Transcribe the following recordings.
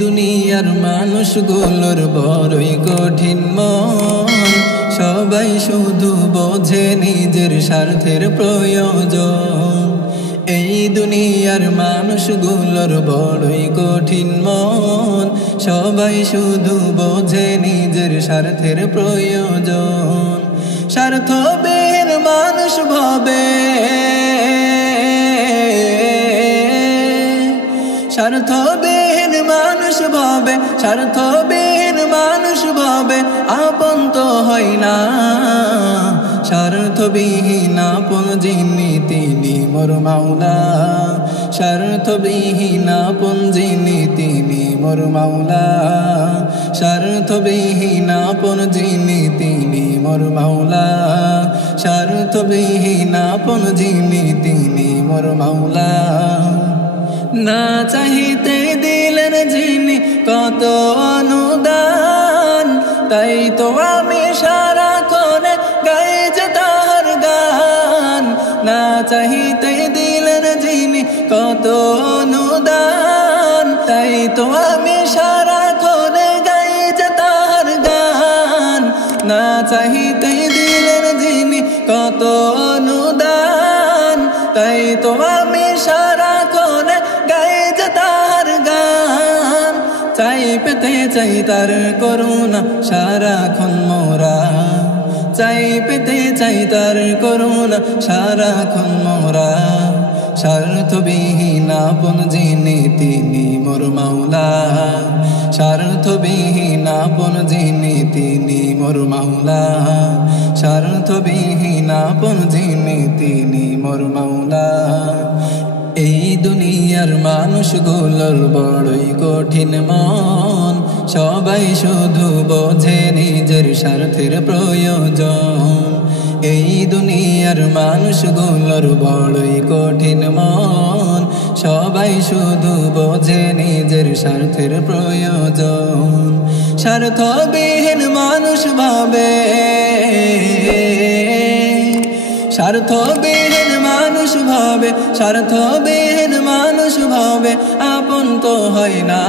দুনিয়ার মানুষগুলোর বড়ই কঠিন মন, সবাই শুধু বোঝে নিজের স্বার্থের প্রয়োজন। এই দুনিয়ার মানুষগুলোর বড়ই কঠিন মন, সবাই শুধু বোঝে নিজের স্বার্থের প্রয়োজন। স্বার্থবিহীন মানুষ ভাবে, স্বার্থবিহীন মানুষ ভাবে, স্বার্থবিহীন মানুষ ভাবে আপন তো হয় না। স্বার্থবিহীন আপন যিনি তিনি মোর মাওলা, স্বার্থবিহীন আপন যিনি তিনি মোর মাওলা, স্বার্থবিহীন আপন যিনি তিনি মোর মাওলা, স্বার্থবিহীন আপন যিনি তিনি মোর মাওলা। না চাহিতে দিলেন যিনি কত অনুদান, তাই তো আমি সারাক্ষণ গাই যে তাহার গান। না চাহিতে দিলেন যিনি কত অনুদান, তাই তো আমি সারাক্ষণ গাই যে তাহার গান। না চাহিতে দিলেন যিনি কত অনুদান, তাই তো আমি সারাক্ষণ গাই যে তাহার গান। চাই পেতে চাই তার করুণা সারাক্ষণ মোরা, চাই পেতে চাই তার করুণা সারাক্ষণ মোরা। স্বার্থবিহীন আপন যিনি তিনি মোর মাওলা, স্বার্থবিহীন আপন যিনি তিনি মোর মাওলা, স্বার্থবিহীন আপন যিনি তিনি মোর মাওলা। এই দুনিয়ার মানুষগুলোর বড়ই কঠিন মন, সবাই শুধু বোঝে নিজের স্বার্থের প্রয়োজন। এই দুনিয়ার মানুষগুলোর বড়ই কঠিন মন, সবাই শুধু বোঝে নিজের স্বার্থের প্রয়োজন। স্বার্থবিহীন মানুষ ভাবে, স্বার্থবিহীন মানুষ ভাবে, স্বার্থবিহীন মানুষ ভাবে আপন তো হয় না।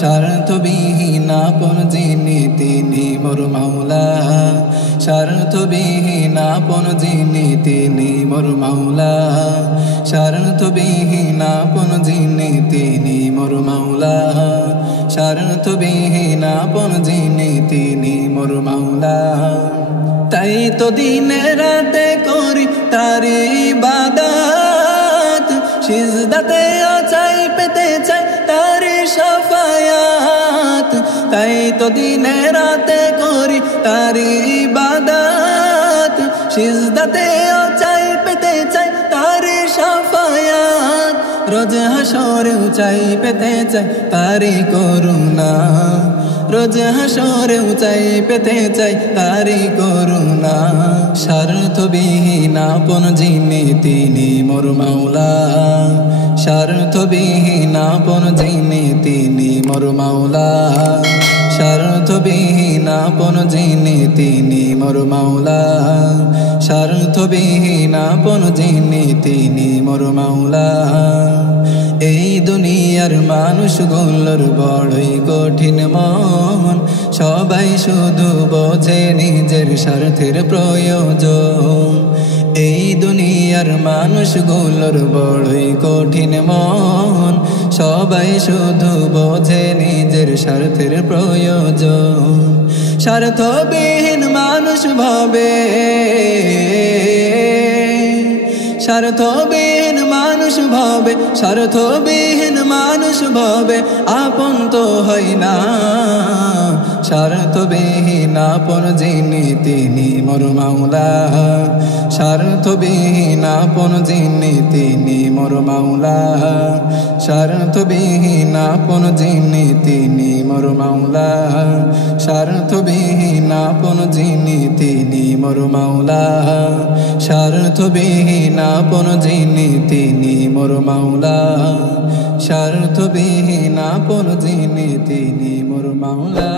স্বার্থবিহীন আপন যিনি তিনি মোর মাওলা, স্বার্থবিহীন আপন যিনি তিনি মোর মাওলা, স্বার্থবিহীন আপন যিনি তিনি মোর মাওলা, স্বার্থবিহীন আপন যিনি তিনি মোর মাওলা। তাই তো দিনে রাতে করি তারি ইবাদত, সিজদাতে চাই পেতে চাই তারি শাফায়াত। তাই তো দিনে রাতে করি তারি ইবাদত, সিজদাতে চাই পেতে চাই তারি শাফায়াত। রোজ হাসরেও চাই পেতে চাই তারি করুণা, রোজ হাসরেও চাই পেতে চাই তারি করুণা। স্বার্থবিহীন আপন যিনি তিনি মোর মাওলা, স্বার্থবিহীন আপন যিনি তিনি মোর মাওলা, স্বার্থবিহীন আপন যিনি তিনি মোর মাওলা, স্বার্থবিহীন আপন যিনি তিনি মোর মাওলা। এই দুনিয়ার মানুষগুলোর বড়ই কঠিন মন, সবাই শুধু বোঝে নিজের স্বার্থের প্রয়োজন। এই দুনিয়ার মানুষগুলোর বড়ই কঠিন মন, সবাই শুধু বোঝে নিজের স্বার্থের প্রয়োজন। স্বার্থবিহীন মানুষ ভাবে, স্বার্থবিহীন মানুষ ভাবে, স্বার্থবিহীন মানুষ ভাবে আপন তো হয় না। স্বার্থবিহীন আপন যিনি তিনি মোর মাওলা, স্বার্থবিহীন আপন যিনি তিনি মোর মাওলা, স্বার্থবিহীন আপন যিনি তিনি মোর মাওলা, স্বার্থবিহীন আপন যিনি তিনি মোর মাওলা, স্বার্থবিহীন আপন যিনি তিনি মোর মাওলা, স্বার্থবিহীন আপন যিনি তিনি মোর মাওলা।